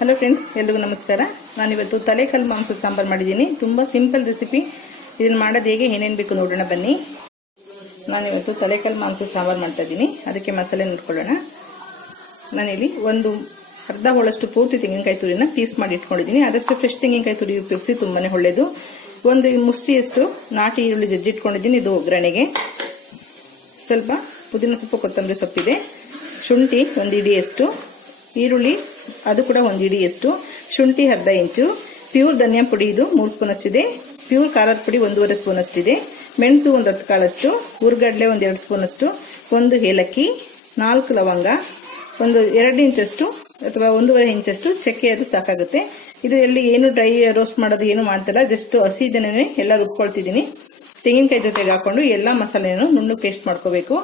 Hello friends, ಎಲ್ರಿಗೂ ನಮಸ್ಕಾರ. ನಾನಿವತ್ತು ತಲೆಕಲ್ಲು ಮಾಂಸದ ಸಾಂಬಾರು ಮಾಡಿದ್ದೀನಿ. ತುಂಬ ಸಿಂಪಲ್ ರೆಸಿಪಿ. ಇದನ್ನು ಮಾಡೋದು ಹೇಗೆ, ಏನೇನು ಬೇಕು ನೋಡೋಣ ಬನ್ನಿ. ನಾನಿವತ್ತು ತಲೆಕಲ್ಲು ಮಾಂಸದ ಸಾಂಬಾರು ಮಾಡ್ತಾ ಇದ್ದೀನಿ. ಅದಕ್ಕೆ ಮಸಾಲೆ ನೋಡ್ಕೊಳ್ಳೋಣ. ನಾನಿಲ್ಲಿ ಒಂದು ಅರ್ಧ ಹೋಳಷ್ಟು ಪೂರ್ತಿ ತೆಂಗಿನಕಾಯಿ ತುರಿನ ಪೀಸ್ ಮಾಡಿ ಇಟ್ಕೊಂಡಿದ್ದೀನಿ. ಆದಷ್ಟು ಫ್ರೆಶ್ ತೆಂಗಿನಕಾಯಿ ತುರಿ ಉಪಯೋಗಿಸಿ ತುಂಬಾ ಒಳ್ಳೆಯದು. ಒಂದು ಮುಷ್ಟಿಯಷ್ಟು ನಾಟಿ ಈರುಳ್ಳಿ ಜಜ್ಜಿಟ್ಕೊಂಡಿದ್ದೀನಿ. ಇದು ಒಗ್ಗರಣೆಗೆ. ಸ್ವಲ್ಪ ಪುದೀನ ಸೊಪ್ಪು, ಕೊತ್ತಂಬರಿ ಸೊಪ್ಪಿದೆ. ಶುಂಠಿ ಒಂದು ಇಡಿಯಷ್ಟು, ಈರುಳ್ಳಿ ಅದು ಕೂಡ ಒಂದು ಇಡಿಯಷ್ಟು, ಶುಂಠಿ ಅರ್ಧ ಇಂಚು, ಪ್ಯೂರ್ ಧನಿಯಾ ಪುಡಿ ಇದು 3 ಸ್ಪೂನ್ ಅಷ್ಟಿದೆ, ಪ್ಯೂರ್ ಖಾರದ ಪುಡಿ 1.5 ಸ್ಪೂನ್ ಅಷ್ಟಿದೆ, ಮೆಣಸು ಒಂದು 10 ಕಾಳಷ್ಟು, ಹುರ್ಗಡ್ಲೆ ಒಂದು 2 ಸ್ಪೂನ್ ಅಷ್ಟು, ಒಂದು ಏಲಕ್ಕಿ, 4 ಲವಂಗ, ಒಂದು 2 ಇಂಚಷ್ಟು ಅಥವಾ 1.5 ಇಂಚಷ್ಟು ಚಕ್ಕೆ, ಅದು ಸಾಕಾಗುತ್ತೆ. ಇದು ಎಲ್ಲಿ ಏನು ಡ್ರೈ ರೋಸ್ಟ್ ಮಾಡೋದು ಏನು ಮಾಡ್ತಿಲ್ಲ, ಜಸ್ಟ್ ಹಸಿದನೇ ಎಲ್ಲ ರುಬ್ಕೊಳ್ತಿದ್ದೀನಿ. ತೆಂಗಿನಕಾಯಿ ಜೊತೆಗೆ ಹಾಕೊಂಡು ಎಲ್ಲ ಮಸಾಲೆಯನ್ನು ನುಣ್ಣಗೆ ಪೇಸ್ಟ್ ಮಾಡ್ಕೋಬೇಕು.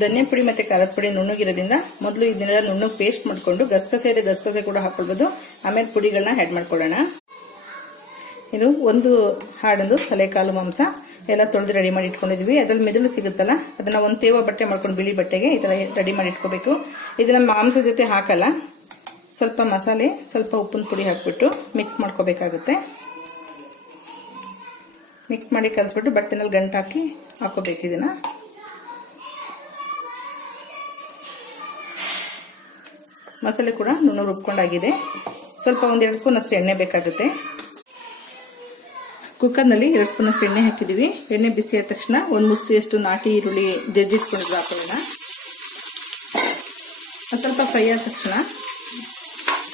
ಧನಿಯಾ ಪುಡಿ ಮತ್ತೆ ಖಾರದ ಪುಡಿ ನುಣ್ಣಗಿರೋದ್ರಿಂದ ಮೊದಲು ಇದನ್ನೆಲ್ಲ ನುಣ್ಣಗೆ ಪೇಸ್ಟ್ ಮಾಡಿಕೊಂಡು ಗಸಗಸೆ ಕೂಡ ಹಾಕೊಳ್ಬೋದು. ಆಮೇಲೆ ಪುಡಿಗಳನ್ನ ಆ್ಯಡ್ ಮಾಡ್ಕೊಳ್ಳೋಣ. ಇದು ಒಂದು ಹಾಡೊಂದು ತಲೆಕಾಲು ಮಾಂಸ ಎಲ್ಲ ತೊಳೆದು ರೆಡಿ ಮಾಡಿ ಇಟ್ಕೊಂಡಿದ್ವಿ. ಅದ್ರಲ್ಲಿ ಮೆದುಳು ಸಿಗುತ್ತಲ್ಲ, ಅದನ್ನ ಒಂದು ತೇವ ಬಟ್ಟೆ ಮಾಡ್ಕೊಂಡು ಬಿಳಿ ಬಟ್ಟೆಗೆ ಈ ತರ ರೆಡಿ ಮಾಡಿ ಇಟ್ಕೋಬೇಕು. ಇದನ್ನ ಮಾಂಸ ಜೊತೆ ಹಾಕಲ್ಲ, ಸ್ವಲ್ಪ ಮಸಾಲೆ, ಸ್ವಲ್ಪ ಉಪ್ಪಿನ ಪುಡಿ ಹಾಕ್ಬಿಟ್ಟು ಮಿಕ್ಸ್ ಮಾಡ್ಕೋಬೇಕಾಗುತ್ತೆ. ಮಿಕ್ಸ್ ಮಾಡಿ ಕಲಿಸ್ಬಿಟ್ಟು ಬಟ್ಟೆನಲ್ಲಿ ಗಂಟು ಹಾಕಿ ಹಾಕೋಬೇಕು. ಇದನ್ನ ಮಸಾಲೆ ಕೂಡ ನುಣ್ಣು ರುಬ್ಕೊಂಡಾಗಿದೆ. ಸ್ವಲ್ಪ ಒಂದು 2 ಸ್ಪೂನ್ ಅಷ್ಟು ಎಣ್ಣೆ ಬೇಕಾಗುತ್ತೆ. ಕುಕ್ಕರ್ನಲ್ಲಿ 2 ಸ್ಪೂನ್ ಅಷ್ಟು ಎಣ್ಣೆ ಹಾಕಿದೀವಿ. ಎಣ್ಣೆ ಬಿಸಿ ಆದ ತಕ್ಷಣ ಒಂದು ಮುಷ್ಟಿಯಷ್ಟು ನಾಟಿ ಈರುಳ್ಳಿ ಜಜ್ಜಿಟ್ಕೊಂಡಿದ್ದು ಹಾಕೊಳ್ಳೋಣ. ಸ್ವಲ್ಪ ಫ್ರೈ ಆದ ತಕ್ಷಣ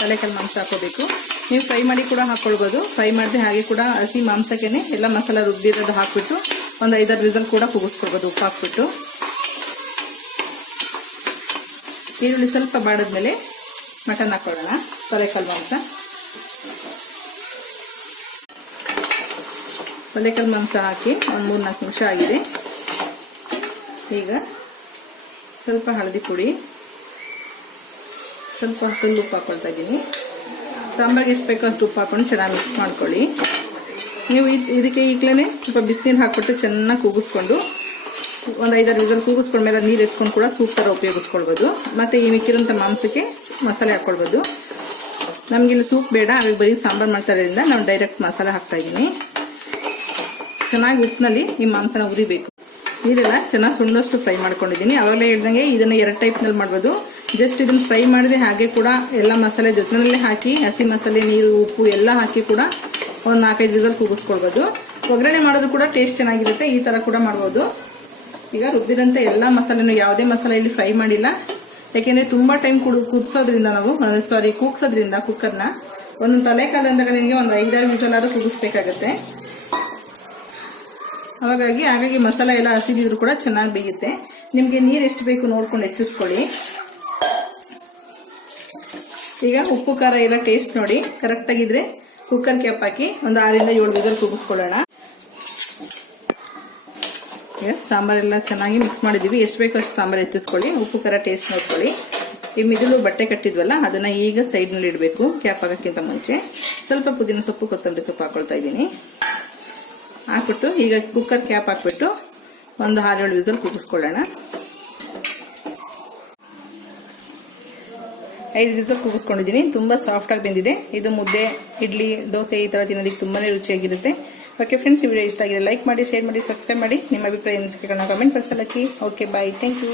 ತಲೆಕಲ್ಲು ಮಾಂಸ ಹಾಕೋಬೇಕು. ನೀವು ಫ್ರೈ ಮಾಡಿ ಕೂಡ ಹಾಕೊಳ್ಬೋದು. ಫ್ರೈ ಮಾಡದೆ ಹಾಗೆ ಕೂಡ ಹಸಿ ಮಾಂಸಕ್ಕೆ ಎಲ್ಲ ಮಸಾಲೆ ರುಬ್ಬಿರೋದು ಹಾಕ್ಬಿಟ್ಟು ಒಂದು 5-6 ವಿಸಲ್ ಕೂಡ ಕೂಗಿಸ್ಕೊಳ್ಬೋದು ಉಪ್ಪು ಹಾಕ್ಬಿಟ್ಟು. ಈರುಳ್ಳಿ ಸ್ವಲ್ಪ ಬಾಡಿದ್ಮೇಲೆ ಮಟನ್ ಹಾಕೊಳ್ಳೋಣ. ತಲೆಕಲ್ಲು ಮಾಂಸ ಹಾಕಿ ಒಂದು 3-4 ನಿಮಿಷ ಆಗಿದೆ. ಈಗ ಸ್ವಲ್ಪ ಹಳದಿ ಪುಡಿ, ಸ್ವಲ್ಪ ಅಷ್ಟು ಉಪ್ಪು ಹಾಕೊಳ್ತಾ ಇದ್ದೀನಿ. ಸಾಂಬಾರಿಗೆ ಎಷ್ಟು ಬೇಕೋ ಅಷ್ಟು ಉಪ್ಪು ಹಾಕೊಂಡು ಚೆನ್ನಾಗಿ ಮಿಕ್ಸ್ ಮಾಡ್ಕೊಳ್ಳಿ. ನೀವು ಇದಕ್ಕೆ ಈಗಲೇ ಸ್ವಲ್ಪ ಬಿಸಿನೀರು ಹಾಕ್ಬಿಟ್ಟು ಚೆನ್ನಾಗಿ ಕೂಗಿಸ್ಕೊಂಡು ಒಂದು 5-6 ವಿಸಲ್ ಕೂಗಿಸ್ಕೊಂಡ್ಮೇಲೆ ನೀರು ಎತ್ಕೊಂಡು ಕೂಡ ಸೂಪ್ ಥರ ಉಪಯೋಗಿಸ್ಕೊಳ್ಬೋದು. ಮತ್ತು ಈ ಮಿಕ್ಕಿರೋಂಥ ಮಾಂಸಕ್ಕೆ ಮಸಾಲೆ ಹಾಕ್ಕೊಳ್ಬೋದು. ನಮಗಿಲ್ಲಿ ಸೂಪ್ ಬೇಡ, ಹಾಗಾಗಿ ಬರೀ ಸಾಂಬಾರು ಮಾಡ್ತಾ ಇರೋದ್ರಿಂದ ನಾನು ಡೈರೆಕ್ಟ್ ಮಸಾಲೆ ಹಾಕ್ತಾ ಇದ್ದೀನಿ. ಚೆನ್ನಾಗಿ ಉಪ್ಪಿನಲ್ಲಿ ಈ ಮಾಂಸನ ಉರಿಬೇಕು. ನೀರೆಲ್ಲ ಚೆನ್ನಾಗಿ ಸುಣ್ಣಷ್ಟು ಫ್ರೈ ಮಾಡ್ಕೊಂಡಿದ್ದೀನಿ. ಅವಾಗಲೇ ಹೇಳ್ದಂಗೆ ಇದನ್ನು 2 ಟೈಪ್ನಲ್ಲಿ ಮಾಡ್ಬೋದು. ಜಸ್ಟ್ ಇದನ್ನು ಫ್ರೈ ಮಾಡಿದೆ ಹಾಗೆ ಕೂಡ ಎಲ್ಲ ಮಸಾಲೆ ಜೊತೆನಲ್ಲೇ ಹಾಕಿ ಹಸಿ ಮಸಾಲೆ, ನೀರು, ಉಪ್ಪು ಎಲ್ಲ ಹಾಕಿ ಕೂಡ ಒಂದು 4-5 ವಿಸಲ್ ಕೂಗಿಸ್ಕೊಳ್ಬೋದು. ಒಗ್ಗರಣೆ ಮಾಡೋದು ಕೂಡ ಟೇಸ್ಟ್ ಚೆನ್ನಾಗಿರುತ್ತೆ. ಈ ಥರ ಕೂಡ ಮಾಡ್ಬೋದು. ಈಗ ರುಬ್ಬಿದಂತ ಎಲ್ಲ ಮಸಾಲೆನೂ ಯಾವುದೇ ಮಸಾಲೆ ಇಲ್ಲಿ ಫ್ರೈ ಮಾಡಿಲ್ಲ, ಯಾಕೆಂದ್ರೆ ತುಂಬಾ ಟೈಮ್ ಕೂಗ್ಸೋದ್ರಿಂದ ಕುಕ್ಕರ್ನ ಒಂದೊಂದು ತಲೆಕಾಲು ಅಂದಾಗ ನಿಮಗೆ ಒಂದು 5-6 ವಿಸಲ್ ಆದ್ರೂ ಕೂಗಿಸ್ಬೇಕಾಗತ್ತೆ. ಹಾಗಾಗಿ ಮಸಾಲೆ ಎಲ್ಲ ಹಸಿದಿದ್ರು ಕೂಡ ಚೆನ್ನಾಗಿ ಬೇಯುತ್ತೆ. ನಿಮ್ಗೆ ನೀರು ಎಷ್ಟು ಬೇಕು ನೋಡ್ಕೊಂಡು ಹೆಚ್ಚಿಸ್ಕೊಳ್ಳಿ. ಈಗ ಉಪ್ಪು ಖಾರ ಎಲ್ಲ ಟೇಸ್ಟ್ ನೋಡಿ ಕರೆಕ್ಟ್ ಆಗಿದ್ರೆ ಕುಕ್ಕರ್ ಕ್ಯಾಪ್ ಹಾಕಿ ಒಂದು 6-7 ವಿಸಲ್ ಕೂಗಿಸ್ಕೊಳ್ಳೋಣ. ಸಾಂಬಾರೆಲ್ಲ ಚೆನ್ನಾಗಿ ಮಿಕ್ಸ್ ಮಾಡಿದೀವಿ. ಎಷ್ಟು ಬೇಕೋ ಅಷ್ಟು ಸಾಂಬಾರು ಹೆಚ್ಚಿಸ್ಕೊಳ್ಳಿ. ಉಪ್ಪು ಖಾರ ಟೇಸ್ಟ್ ನೋಡ್ಕೊಳ್ಳಿ. ಈ ಮಿದುಳು ಬಟ್ಟೆ ಕಟ್ಟಿದ್ವಲ್ಲ, ಅದನ್ನ ಈಗ ಸೈಡ್ನಲ್ಲಿ ಇಡಬೇಕು. ಕ್ಯಾಪ್ ಹಾಕೋಕ್ಕಿಂತ ಮುಂಚೆ ಸ್ವಲ್ಪ ಪುದೀನ ಸೊಪ್ಪು, ಕೊತ್ತಂಬರಿ ಸೊಪ್ಪು ಹಾಕೊಳ್ತಾ ಇದ್ದೀನಿ. ಹಾಕ್ಬಿಟ್ಟು ಈಗ ಕುಕ್ಕರ್ ಕ್ಯಾಪ್ ಹಾಕ್ಬಿಟ್ಟು ಒಂದು 6-7 ವಿಸಲ್ ಕೂಗಿಸ್ಕೊಳ್ಳೋಣ. 5 ವಿಸಲ್ ಕೂಗಿಸ್ಕೊಂಡಿದ್ದೀನಿ. ತುಂಬಾ ಸಾಫ್ಟ್ ಆಗಿ ಬೆಂದಿದೆ. ಇದು ಮುದ್ದೆ, ಇಡ್ಲಿ, ದೋಸೆ ಈ ತರ ತಿನ್ನೋದಕ್ಕೆ ತುಂಬಾನೇ ರುಚಿಯಾಗಿರುತ್ತೆ. ಓಕೆ ಫ್ರೆಂಡ್ಸ್, ಈ ವಿಡಿಯೋ ಇಷ್ಟ ಆಗಿದೆ ಲೈಕ್ ಮಾಡಿ, ಶೇರ್ ಮಾಡಿ, ಸಬ್ಸ್ಕ್ರೈಬ್ ಮಾಡಿ. ನಿಮ್ಮ ಅಭಿಪ್ರಾಯ ಅನಿಸಿಕೆಗಳನ್ನ ಕಮೆಂಟ್ ಬಾಕ್ಸಲ್ಲಿ ಹಾಕಿ. Okay, bye, thank you.